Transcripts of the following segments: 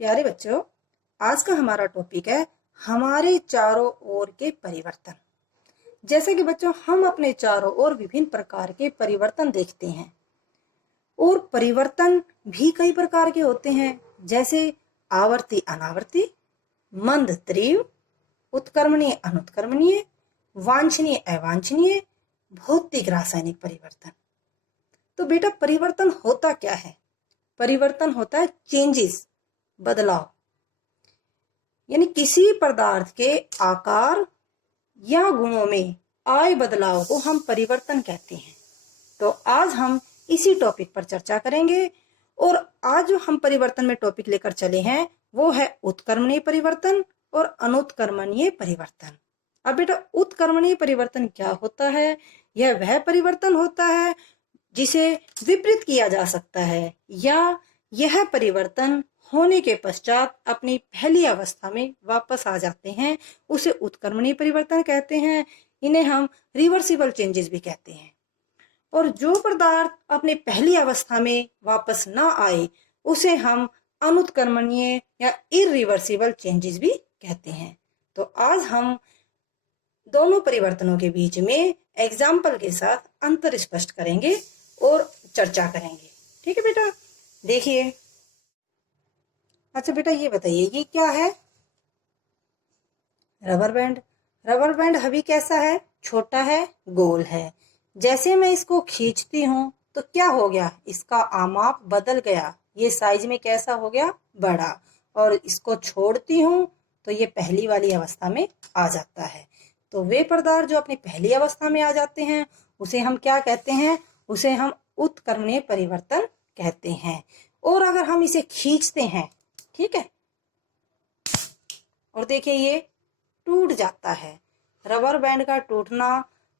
प्यारे बच्चों, आज का हमारा टॉपिक है हमारे चारों ओर के परिवर्तन। जैसे कि बच्चों, हम अपने चारों ओर विभिन्न प्रकार के परिवर्तन देखते हैं और परिवर्तन भी कई प्रकार के होते हैं, जैसे आवर्ती अनावर्ती, मंद तीव्र, उत्कर्मणीय अनुत्कर्मणीय, वांछनीय अवांछनीय, भौतिक रासायनिक परिवर्तन। तो बेटा, परिवर्तन होता क्या है? परिवर्तन होता है चेंजेस, बदलाव, यानी किसी पदार्थ के आकार या गुणों में आए बदलाव को हम परिवर्तन कहते हैं। तो आज हम इसी टॉपिक पर चर्चा करेंगे और आज जो हम परिवर्तन में टॉपिक लेकर चले हैं वो है उत्कर्मणीय परिवर्तन और अनुत्कर्मणीय परिवर्तन। अब बेटा, उत्कर्मणीय परिवर्तन क्या होता है? यह वह परिवर्तन होता है जिसे विपरीत किया जा सकता है या यह परिवर्तन होने के पश्चात अपनी पहली अवस्था में वापस आ जाते हैं, उसे उत्कर्मणीय परिवर्तन कहते हैं। इन्हें हम रिवर्सिबल चेंजेस भी कहते हैं। और जो पदार्थ अपने पहली अवस्था में वापस ना आए उसे हम अनुत्कर्मणीय या इरिवर्सिबल चेंजेस भी कहते हैं। तो आज हम दोनों परिवर्तनों के बीच में एग्जाम्पल के साथ अंतर स्पष्ट करेंगे और चर्चा करेंगे। ठीक है बेटा, देखिए। अच्छा बेटा, ये बताइए ये क्या है? Rubber band. रबर बैंड अभी कैसा है? छोटा है, गोल है। जैसे मैं इसको खींचती हूँ तो क्या हो गया? इसका आमाप बदल गया, ये साइज में कैसा हो गया? बड़ा। और इसको छोड़ती हूँ तो ये पहली वाली अवस्था में आ जाता है। तो वे पदार्थ जो अपनी पहली अवस्था में आ जाते हैं उसे हम क्या कहते हैं? उसे हम उत्कर्मणीय परिवर्तन कहते हैं। और अगर हम इसे खींचते हैं, ठीक है, और देखिए ये टूट जाता है। रबर बैंड का टूटना,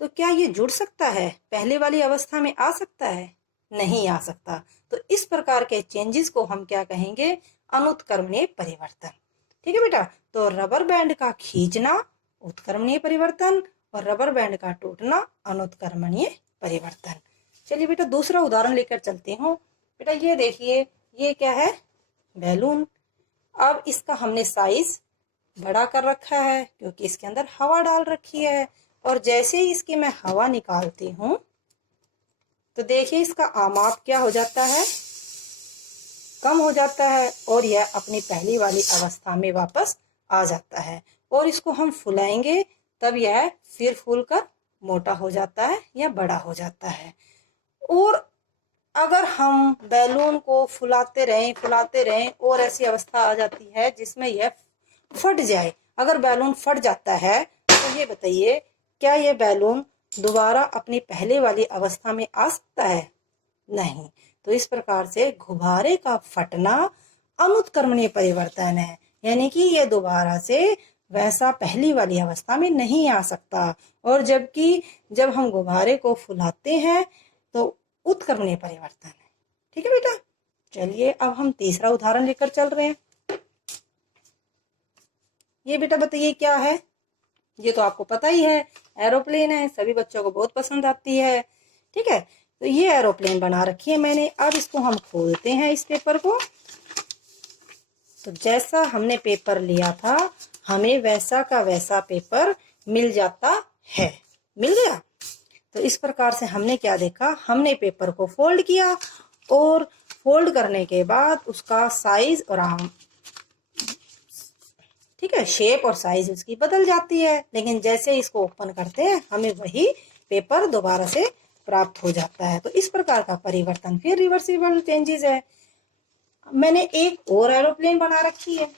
तो क्या ये जुड़ सकता है? पहले वाली अवस्था में आ सकता है? नहीं आ सकता। तो इस प्रकार के चेंजेस को हम क्या कहेंगे? अनुत्कर्मणीय परिवर्तन। ठीक है बेटा, तो रबर बैंड का खींचना उत्कर्मणीय परिवर्तन और रबर बैंड का टूटना अनुत्कर्मणीय परिवर्तन। चलिए बेटा, दूसरा उदाहरण लेकर चलते हूँ। बेटा ये देखिए, ये क्या है? बैलून। अब इसका हमने साइज बड़ा कर रखा है क्योंकि इसके अंदर हवा डाल रखी है। और जैसे ही इसकी मैं हवा निकालती हूँ तो देखिए इसका आमाप क्या हो जाता है? कम हो जाता है और यह अपनी पहली वाली अवस्था में वापस आ जाता है। और इसको हम फुलाएंगे तब यह फिर फूलकर मोटा हो जाता है या बड़ा हो जाता है। और अगर हम बैलून को फुलाते रहें और ऐसी अवस्था आ जाती है जिसमें यह फट जाए। अगर बैलून फट जाता है तो ये बताइए, क्या ये बैलून दोबारा अपनी पहले वाली अवस्था में आ सकता है? नहीं। तो इस प्रकार से गुब्बारे का फटना अनुत्कर्मणीय परिवर्तन है, यानी कि ये दोबारा से वैसा पहली वाली अवस्था में नहीं आ सकता। और जबकि जब हम गुब्बारे को फुलाते हैं तो उत्कर्मणीय परिवर्तन है। ठीक है बेटा, चलिए अब हम तीसरा उदाहरण लेकर चल रहे हैं। ये बेटा बताइए क्या है? ये तो आपको पता ही है, एरोप्लेन है, सभी बच्चों को बहुत पसंद आती है। ठीक है, तो ये एरोप्लेन बना रखी है मैंने। अब इसको हम खोलते हैं, इस पेपर को। तो जैसा हमने पेपर लिया था हमें वैसा का वैसा पेपर मिल जाता है। मिल गया। तो इस प्रकार से हमने क्या देखा? हमने पेपर को फोल्ड किया और फोल्ड करने के बाद उसका साइज और ठीक है, शेप और साइज उसकी बदल जाती है। लेकिन जैसे इसको ओपन करते हैं हमें वही पेपर दोबारा से प्राप्त हो जाता है। तो इस प्रकार का परिवर्तन फिर रिवर्सिबल चेंजेस है। मैंने एक और एरोप्लेन बना रखी है।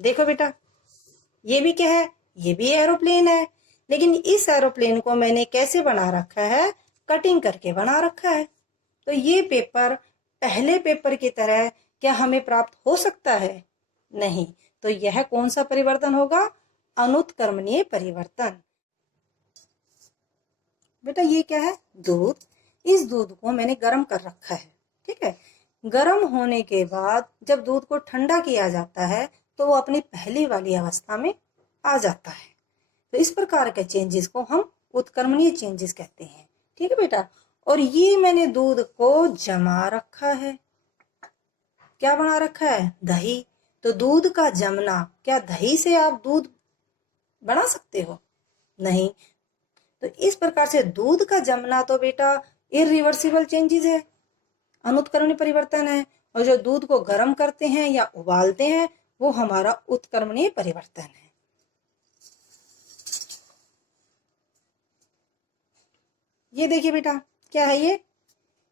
देखो बेटा, ये भी क्या है? ये भी एरोप्लेन है। लेकिन इस एरोप्लेन को मैंने कैसे बना रखा है? कटिंग करके बना रखा है। तो ये पेपर पहले पेपर की तरह क्या हमें प्राप्त हो सकता है? नहीं। तो यह कौन सा परिवर्तन होगा? अनुत्कर्मणीय परिवर्तन। बेटा ये क्या है? दूध। इस दूध को मैंने गर्म कर रखा है। ठीक है, गर्म होने के बाद जब दूध को ठंडा किया जाता है तो वो अपनी पहली वाली अवस्था में आ जाता है। तो इस प्रकार के चेंजेस को हम उत्कर्मणीय चेंजेस कहते हैं। ठीक है बेटा, और ये मैंने दूध को जमा रखा है। क्या बना रखा है? दही। तो दूध का जमना, क्या दही से आप दूध बना सकते हो? नहीं। तो इस प्रकार से दूध का जमना तो बेटा इरिवर्सिबल चेंजेस है, अनुत्क्रमणीय परिवर्तन है। और जो दूध को गर्म करते हैं या उबालते हैं वो हमारा उत्क्रमणीय परिवर्तन है। ये देखिए बेटा, क्या है ये?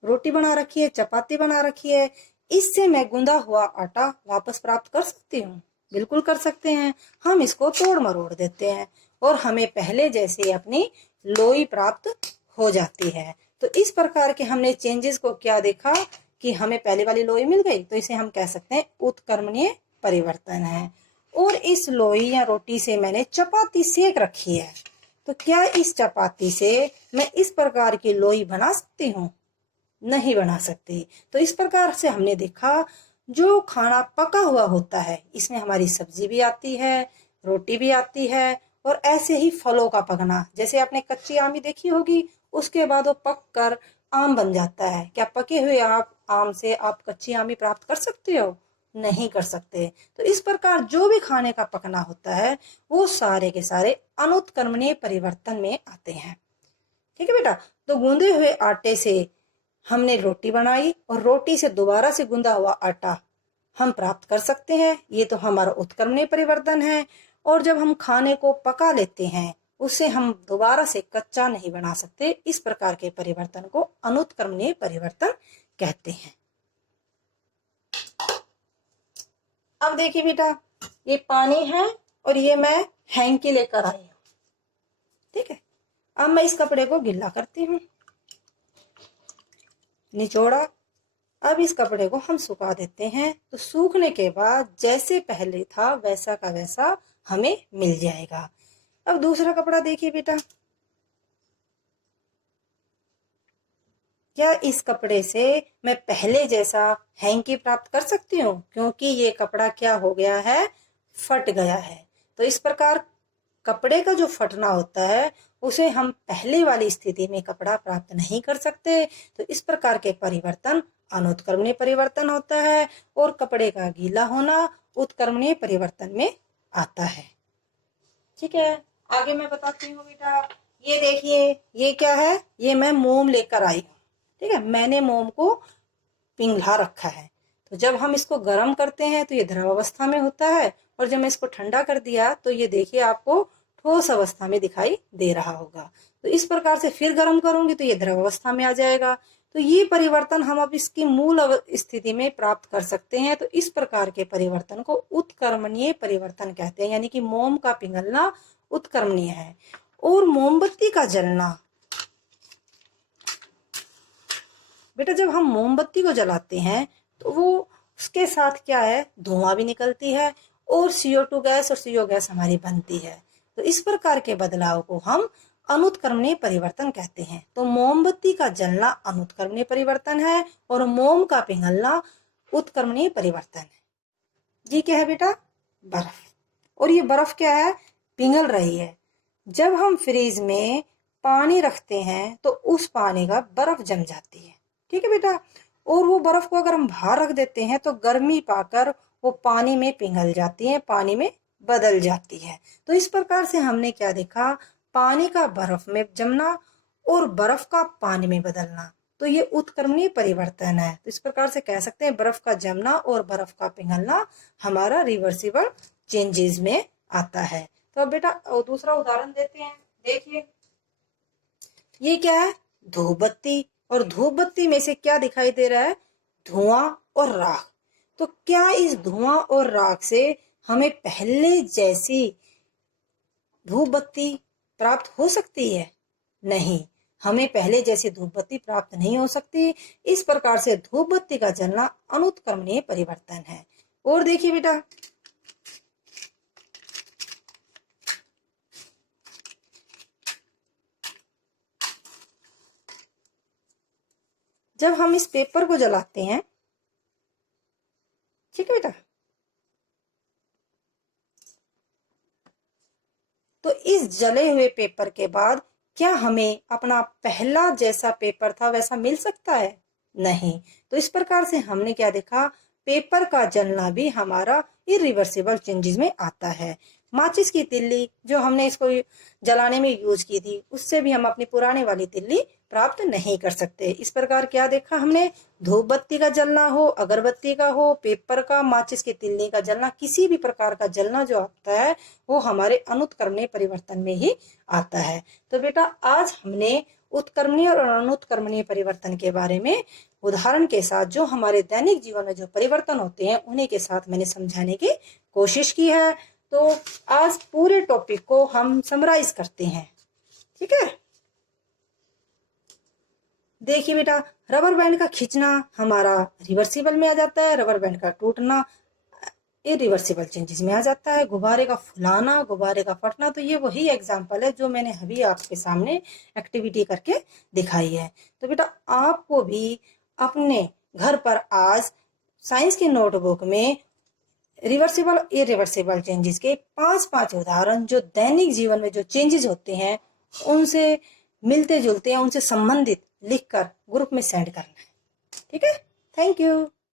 रोटी बना रखी है, चपाती बना रखी है। इससे मैं गूंदा हुआ आटा वापस प्राप्त कर सकती हूँ? बिल्कुल कर सकते हैं। हम इसको तोड़ मरोड़ देते हैं और हमें पहले जैसे अपनी लोई प्राप्त हो जाती है। तो इस प्रकार के हमने चेंजेस को क्या देखा कि हमें पहले वाली लोई मिल गई, तो इसे हम कह सकते हैं उत्क्रमणीय परिवर्तन है। और इस लोई या रोटी से मैंने चपाती सेक रखी है, तो क्या इस चपाती से मैं इस प्रकार की लोई बना सकती हूँ? नहीं बना सकती। तो इस प्रकार से हमने देखा जो खाना पका हुआ होता है इसमें हमारी सब्जी भी आती है, रोटी भी आती है, और ऐसे ही फलों का पकना, जैसे आपने कच्ची आमी देखी होगी, उसके बाद वो पक कर आम बन जाता है। क्या पके हुए आम से आप कच्ची आमी प्राप्त कर सकते हो? नहीं कर सकते। तो इस प्रकार जो भी खाने का पकना होता है वो सारे के सारे अनुत्क्रमणीय परिवर्तन में आते हैं। ठीक है बेटा। तो गूंदे हुए आटे से हमने रोटी बनाई और रोटी से दोबारा से गूंदा हुआ आटा हम प्राप्त कर सकते हैं, ये तो हमारा उत्क्रमणीय परिवर्तन है। और जब हम खाने को पका लेते हैं उसे हम दोबारा से कच्चा नहीं बना सकते। इस प्रकार के परिवर्तन को अनुत्क्रमणीय परिवर्तन कहते हैं। अब देखिए बेटा, ये पानी है और ये मैं हैंकी लेकर आई हूँ। ठीक है। अब मैं इस कपड़े को गिल्ला करती हूँ, निचोड़ा। अब इस कपड़े को हम सुखा देते हैं। तो सूखने के बाद जैसे पहले था वैसा का वैसा हमें मिल जाएगा। अब दूसरा कपड़ा देखिए बेटा, क्या इस कपड़े से मैं पहले जैसा हैंकी प्राप्त कर सकती हूँ? क्योंकि ये कपड़ा क्या हो गया है? फट गया है। तो इस प्रकार कपड़े का जो फटना होता है उसे हम पहले वाली स्थिति में कपड़ा प्राप्त नहीं कर सकते। तो इस प्रकार के परिवर्तन अनुत्क्रमणीय परिवर्तन होता है और कपड़े का गीला होना उत्क्रमणीय परिवर्तन में आता है। ठीक है। आगे मैं बताती हूँ बेटा, ये देखिए, ये क्या है? ये मैं मोम लेकर आई हूँ। ठीक है। मैंने मोम को पिघला रखा है। तो जब हम इसको गर्म करते हैं तो ये द्रव अवस्था में होता है, और जब मैं इसको ठंडा कर दिया तो ये देखिए आपको ठोस अवस्था में दिखाई दे रहा होगा। तो इस प्रकार से फिर गर्म करूंगी तो ये द्रव अवस्था में आ जाएगा। तो ये परिवर्तन हम अब इसकी मूल स्थिति में प्राप्त कर सकते हैं। तो इस प्रकार के परिवर्तन को उत्क्रमणीय परिवर्तन कहते हैं, यानी कि मोम का पिघलना उत्क्रमणीय है। और मोमबत्ती का जलना, बेटा जब हम मोमबत्ती को जलाते हैं तो वो उसके साथ क्या है? धुआं भी निकलती है और CO2 गैस और CO गैस हमारी बनती है। तो इस प्रकार के बदलाव को हम अनुत्क्रमणीय परिवर्तन कहते हैं। तो मोमबत्ती का जलना अनुत्क्रमणीय परिवर्तन है और मोम का पिघलना उत्क्रमणीय परिवर्तन है। ये क्या है बेटा? बर्फ। और ये बर्फ क्या है? पिघल रही है। जब हम फ्रीज में पानी रखते हैं तो उस पानी का बर्फ जम जाती है। ठीक है बेटा। और वो बर्फ को अगर हम बाहर रख देते हैं तो गर्मी पाकर वो पानी में पिघल जाती है, पानी में बदल जाती है। तो इस प्रकार से हमने क्या देखा? पानी का बर्फ में जमना और बर्फ का पानी में बदलना। तो ये उत्क्रमणीय परिवर्तन है। तो इस प्रकार से कह सकते हैं बर्फ का जमना और बर्फ का पिघलना हमारा रिवर्सिबल चेंजेस में आता है। तो अब बेटा दूसरा उदाहरण देते हैं। देखिए, ये क्या है? धूप बत्ती। और धूप बत्ती में से क्या दिखाई दे रहा है? धुआं और राख। तो क्या इस धुआं और राख से हमें पहले जैसी धूप बत्ती प्राप्त हो सकती है? नहीं, हमें पहले जैसी धूप बत्ती प्राप्त नहीं हो सकती। इस प्रकार से धूप बत्ती का जलना अनुत्क्रमणीय परिवर्तन है। और देखिए बेटा, जब हम इस पेपर को जलाते हैं, ठीक है बेटा, तो इस जले हुए पेपर के बाद क्या हमें अपना पहला जैसा पेपर था वैसा मिल सकता है? नहीं। तो इस प्रकार से हमने क्या देखा, पेपर का जलना भी हमारा इरिवर्सिबल चेंजेस में आता है। माचिस की तिल्ली जो हमने इसको जलाने में यूज की थी, उससे भी हम अपनी पुराने वाली तिल्ली प्राप्त नहीं कर सकते। इस प्रकार क्या देखा हमने, धूप बत्ती का जलना हो, अगरबत्ती का हो, पेपर का, माचिस की तिल्ली का जलना, किसी भी प्रकार का जलना जो आता है वो हमारे अनुत्क्रमणीय परिवर्तन में ही आता है। तो बेटा आज हमने उत्क्रमणीय और अनुत्क्रमणीय परिवर्तन के बारे में उदाहरण के साथ जो हमारे दैनिक जीवन में जो परिवर्तन होते हैं उन्हीं के साथ मैंने समझाने की कोशिश की है। तो आज पूरे टॉपिक को हम समराइज करते हैं, ठीक है। देखिए बेटा, रबर बैंड का खींचना हमारा रिवर्सिबल में आ जाता है, रबर बैंड का टूटना इरिवर्सिबल चेंजेस में आ जाता है। गुब्बारे का फुलाना, गुब्बारे का फटना, तो ये वही एग्जाम्पल है जो मैंने अभी आपके सामने एक्टिविटी करके दिखाई है। तो बेटा आपको भी अपने घर पर आज साइंस की नोटबुक में रिवर्सिबल इरिवर्सिबल चेंजेस के 5 उदाहरण जो दैनिक जीवन में जो चेंजेस होते हैं उनसे मिलते जुलते हैं, उनसे संबंधित लिखकर ग्रुप में सेंड करना है, ठीक है। Thank you.